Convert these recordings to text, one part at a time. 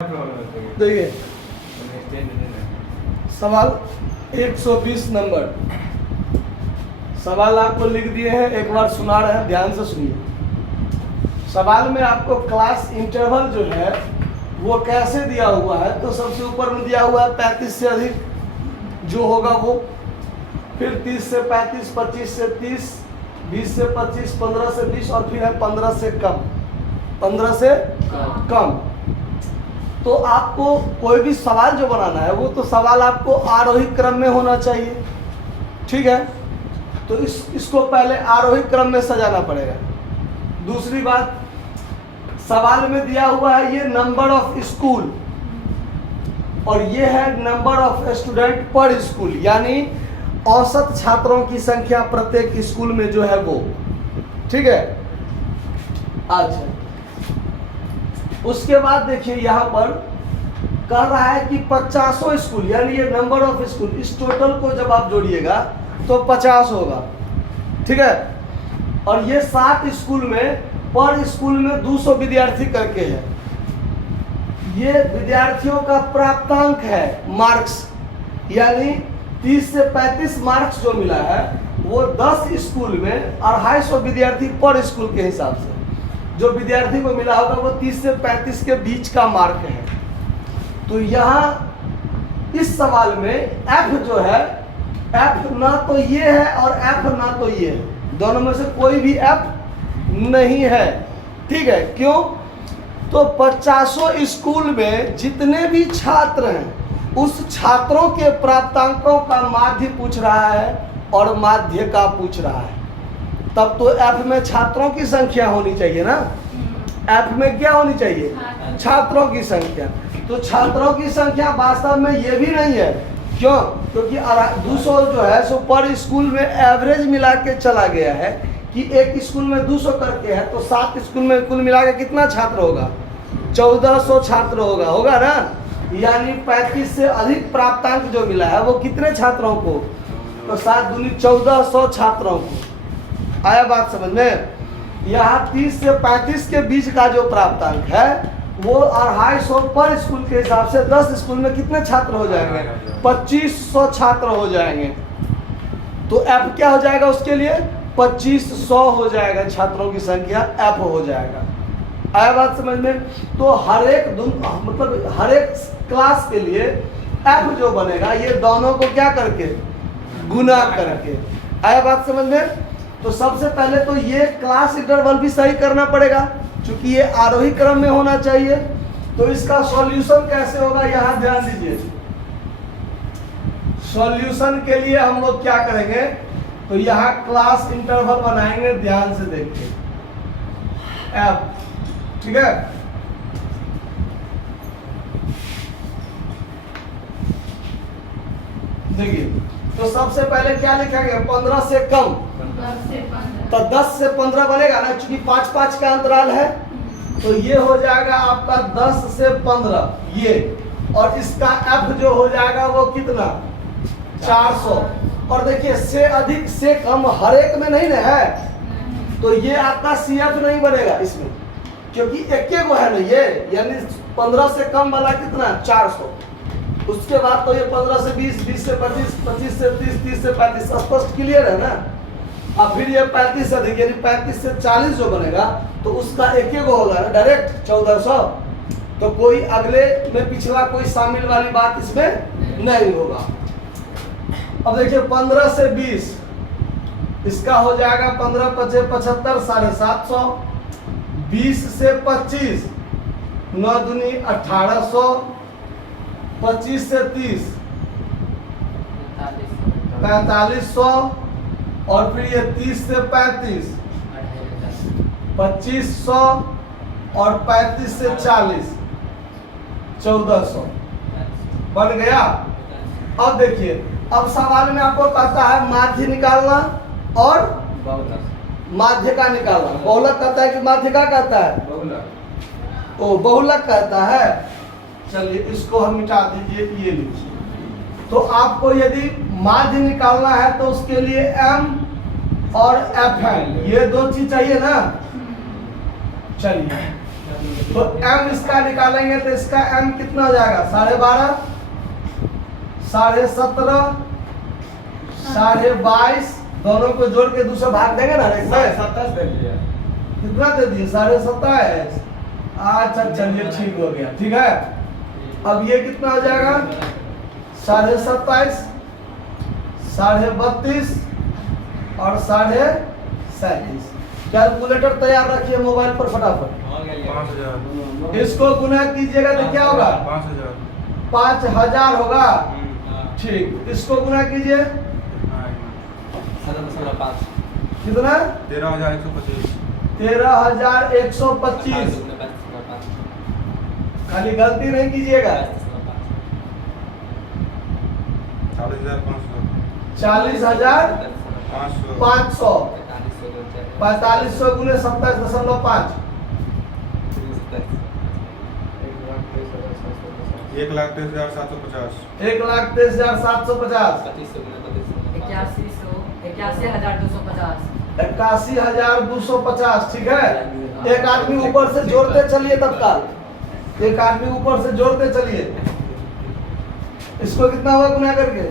देखिए सवाल 120 नंबर सवाल आपको लिख दिए हैं, एक बार सुना रहे हैं, ध्यान से सुनिए। सवाल में आपको क्लास इंटरवल जो है वो कैसे दिया हुआ है, तो सबसे ऊपर में दिया हुआ है 35 से अधिक जो होगा वो, फिर 30 से 35, 25 से 30, 20 से 25, 15 से 20 और फिर है 15 से कम, 15 से कम। तो आपको कोई भी सवाल जो बनाना है वो तो सवाल आपको आरोही क्रम में होना चाहिए, ठीक है। तो इसको पहले आरोही क्रम में सजाना पड़ेगा। दूसरी बात, सवाल में दिया हुआ है ये नंबर ऑफ स्कूल और ये है नंबर ऑफ स्टूडेंट पर स्कूल, यानी औसत छात्रों की संख्या प्रत्येक स्कूल में जो है वो, ठीक है। अच्छा, उसके बाद देखिए यहाँ पर कह रहा है कि 50 स्कूल, यानी ये नंबर ऑफ स्कूल, इस टोटल को जब आप जोड़िएगा तो 50 होगा, ठीक है। और ये 7 स्कूल में पर स्कूल में 200 विद्यार्थी करके है। ये विद्यार्थियों का प्राप्तांक है, मार्क्स, यानी 30 से 35 मार्क्स जो मिला है वो 10 स्कूल में 250 विद्यार्थी पर स्कूल के हिसाब से जो विद्यार्थी को मिला होगा वो 30 से 35 के बीच का मार्क है। तो यहाँ इस सवाल में F जो है, F ना तो ये है और F ना तो ये है, दोनों में से कोई भी F नहीं है, ठीक है। क्यों? तो 50 स्कूल में जितने भी छात्र हैं उस छात्रों के प्राप्तांकों का माध्य पूछ रहा है और माध्य का पूछ रहा है, तब तो F में छात्रों की संख्या होनी चाहिए ना। F में क्या होनी चाहिए? छात्रों की संख्या। तो छात्रों की संख्या वास्तव में ये भी नहीं है, क्यों? क्योंकि 200 जो है सो पर स्कूल में एवरेज मिला के चला गया है कि एक स्कूल में 200 करके है, तो 7 स्कूल में कुल मिला के कितना छात्र होगा? 1400 छात्र होगा ना। यानी 35 से अधिक प्राप्तांक जो मिला है वो कितने छात्रों को? तो 7 दूनी 1400 छात्रों को। आया बात समझ में? यहाँ 30 से 35 के बीच का जो प्राप्तांक है वो 250 पर स्कूल के हिसाब से 10 स्कूल में कितने छात्र हो जाएंगे? 2500 छात्र हो जाएंगे। तो F क्या हो जाएगा उसके लिए? 2500 हो जाएगा, छात्रों की संख्या F हो जाएगा। आया बात समझ में? तो हर एक क्लास के लिए F जो बनेगा ये दोनों को क्या करके? गुना करके। आया बात समझ में? तो सबसे पहले तो ये क्लास इंटरवल भी सही करना पड़ेगा, क्योंकि ये आरोही क्रम में होना चाहिए। तो इसका सॉल्यूशन कैसे होगा, यहाँ ध्यान दीजिए। सॉल्यूशन के लिए हम लोग क्या करेंगे, तो यहाँ क्लास इंटरवल बनाएंगे, ध्यान से देखिए F, ठीक है। देखिए, तो सबसे पहले क्या लिखा गया? 15 से कम, तो 10 से 15 बनेगा ना, क्योंकि 5-5 का अंतराल है। तो ये हो जाएगा आपका 10 से 15 ये, और इसका F जो हो जाएगा वो कितना? 400। और देखिए से अधिक से कम हर एक में नहीं ना है, तो ये आपका CF नहीं बनेगा इसमें, क्योंकि एक को है ना ये, यानी 15 से कम वाला कितना? 400। उसके बाद तो ये 15 से 20, 20 से 25, 25 से 30, 30 से 35, स्पष्ट क्लियर है ना। अब फिर ये 35 से अधिक, यानी 35 से 40 जो बनेगा तो उसका एक होगा ना, डायरेक्ट 1400। तो कोई अगले में पिछला कोई शामिल वाली बात इसमें नहीं होगा। अब देखिए 15 से 20, इसका हो जाएगा 15 × 5 = 75, 750। 20 से 25, 9 दूनी 1800। 25 से 30, 4500। और फिर ये 30 से 35, 2500। और 35 से 40, 1400 बन गया। अब देखिए, अब सवाल में आपको कहता है माध्य निकालना और माध्य का निकालना। बहुलक कहता है कि माध्य का कहता है? बहुलक कहता है। चलिए इसको हम मिटा दीजिए, ये लिखिए। तो आपको यदि माध्य निकालना है तो उसके लिए M और F है, ये दो चीज चाहिए ना। चलिए तो m इसका निकालेंगे तो इसका m कितना हो जाएगा 12.5, 17.5, 22.5, दोनों को जोड़ के दूसरा भाग देंगे ना, 27 दे दिया। कितना दे दिए 27.5। अच्छा चलिए ठीक हो गया, ठीक है। अब ये कितना हो जाएगा 27.5, 32.5 और 37.5। कैलकुलेटर तैयार रखिए मोबाइल पर फटाफट। 5000। इसको गुना कीजिएगा तो क्या होगा 5000। 5000 होगा। ठीक, इसको गुना कीजिए कितना 13125। 13,125। खाली गलती नहीं कीजिएगा। 40,500। 40,500। 4500 गुने 27.5। 1,23,750। 1,23,750। 81,250। ठीक है। एक आदमी ऊपर से जोड़ते चलिए तत्काल, एक आदमी ऊपर से जोड़ते चलिए। इसको कितना हुआ गुना करके?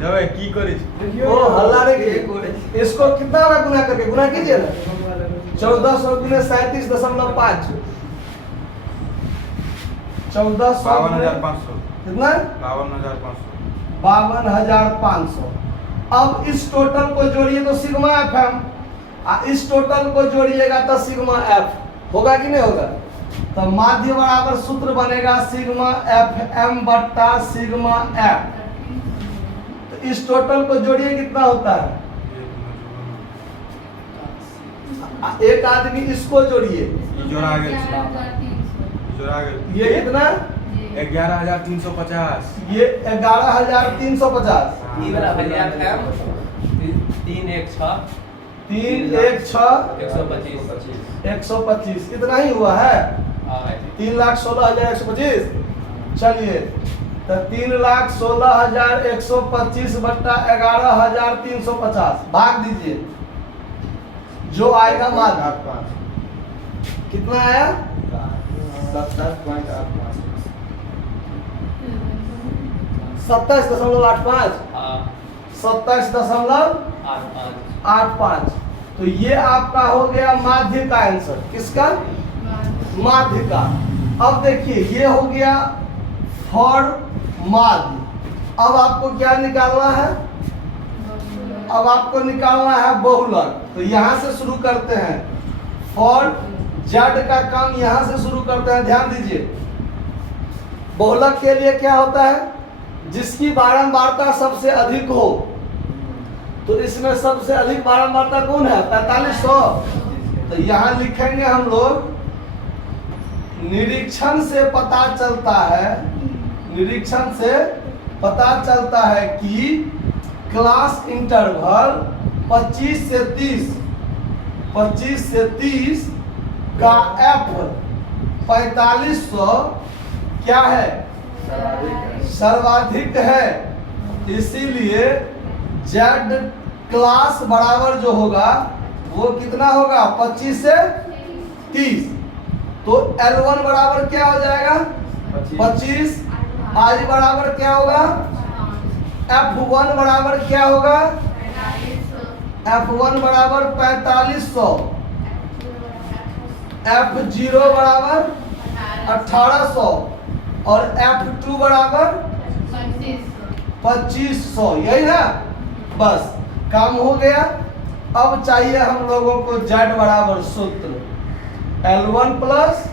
जाओ की करी ओ हल्ला रे के इसको कितना होगा गुना करके? गुना कीजिए ना। 1400 गुने 37.5। 1400 52,500। कितना? 52,500। 52,500। अब इस टोटल को जोड़िए तो सिग्मा एफ एम, इस टोटल को जोड़िएगा तो सिग्मा एफ होगा कि नहीं होगा? तो माध्य बराबर सूत्र बनेगा सिग्मा एफ एम बट्टा सिग्मा एफ। तो इस टोटल को जोड़िए कितना होता है? एक आदमी इसको जोड़िए, जोड़ा गया। ये कितना? 11,350। ये 11,350। 125 इतना ही हुआ है। 3,16,125। चलिए तो 3,16,125 बट्टा 11,350 भाग दीजिए, जो आएगा माध्य कितना आया? 27.85। 27.85। तो ये आपका हो गया माध्य का आंसर। किसका? माध्य का। अब देखिए ये हो गया फॉर माध्य। अब आपको क्या निकालना है? अब आपको निकालना है बहुलक। तो यहां से शुरू करते हैं। फॉर जेड का काम यहां से शुरू करते हैं, ध्यान दीजिए। बहुलक के लिए क्या होता है? जिसकी बारंबारता सबसे अधिक हो। तो इसमें सबसे अधिक बारंबारता कौन है? 4500। तो यहां लिखेंगे हम लोग निरीक्षण से पता चलता है, निरीक्षण से पता चलता है कि क्लास इंटरवल 25 से 30 का एफ 4500 क्या है? सर्वाधिक है। इसीलिए जेड क्लास बराबर जो होगा वो कितना होगा? 25 से 30। तो L1 बराबर क्या हो जाएगा? 25। I बराबर क्या होगा? F1 बराबर क्या होगा? F1 बराबर 4500। F0 बराबर 1800 और F2 बराबर 2500। यही ना? बस काम हो गया। अब चाहिए हम लोगों को Z बराबर सूत्र L1 plus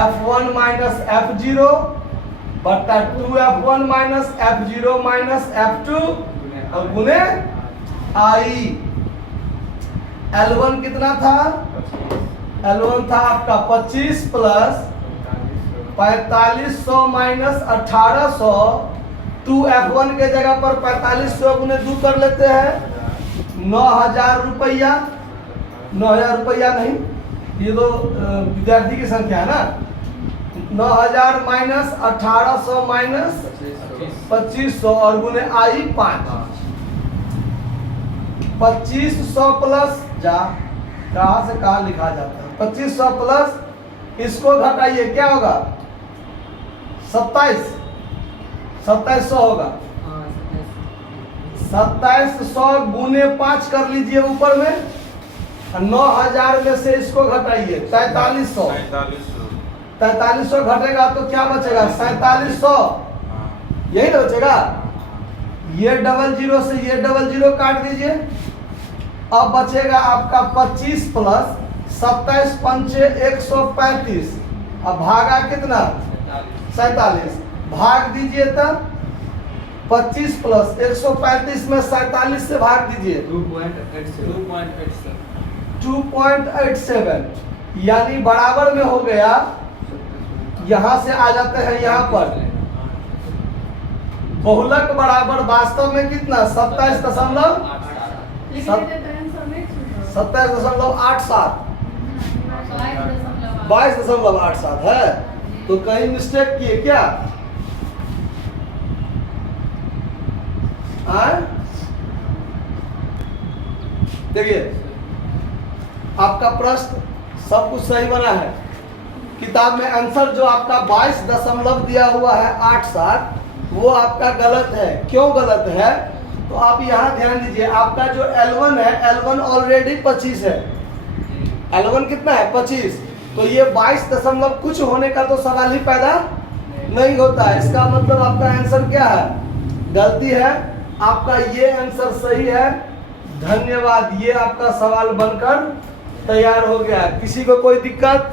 F1 minus F0 बट्टा 2F1 minus F0 minus F2 और गुने I। L1 कितना था? L1 था आपका 25 प्लस 4500 माइनस 1800। 2F1 के जगह पर 4500 गुने 2 कर लेते हैं। 9,000 रुपया। 9,000 रुपया नहीं, ये तो विद्यार्थी की संख्या है ना। 9,000 माइनस 1800 माइनस 2500 और गुने आई 5। 2500 प्लस जा कहाँ से कहाँ लिखा जाता है। 2500 प्लस इसको घटाइए, क्या होगा 27, 2700 होगा। 2700 गुने 5 कर लीजिए ऊपर में, 9000 में से इसको घटाइए 4300, 4300 घटेगा तो क्या बचेगा 4700, यही ना बचेगा। ये 00 से ये 00 काट दीजिए, अब बचेगा आपका 25 प्लस 27 पंचे 135, अब भागा कितना 47, भाग दीजिए तब 25 प्लस 135 में 47 से भाग दीजिए 2.87, यानी बराबर में हो गया। यहां से आ जाते हैं यहाँ पर, बहुलक बराबर वास्तव में कितना 27.87, 22.87 है। तो कहीं मिस्टेक किए क्या? देखिए आपका प्रश्न सब कुछ सही बना है, किताब में आंसर जो आपका 22 दशमलव दिया हुआ है 87, वो आपका गलत है। क्यों गलत है? तो आप यहाँ ध्यान दीजिए, आपका जो L1 है, L1 ऑलरेडी 25 है। L1 कितना है 25, तो ये 22 दशमलव कुछ होने का तो सवाल ही पैदा नहीं होता है। इसका मतलब आपका आंसर क्या है, गलती है। आपका ये आंसर सही है, धन्यवाद। ये आपका सवाल बनकर तैयार हो गया। किसी को कोई दिक्कत,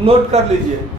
नोट कर लीजिए।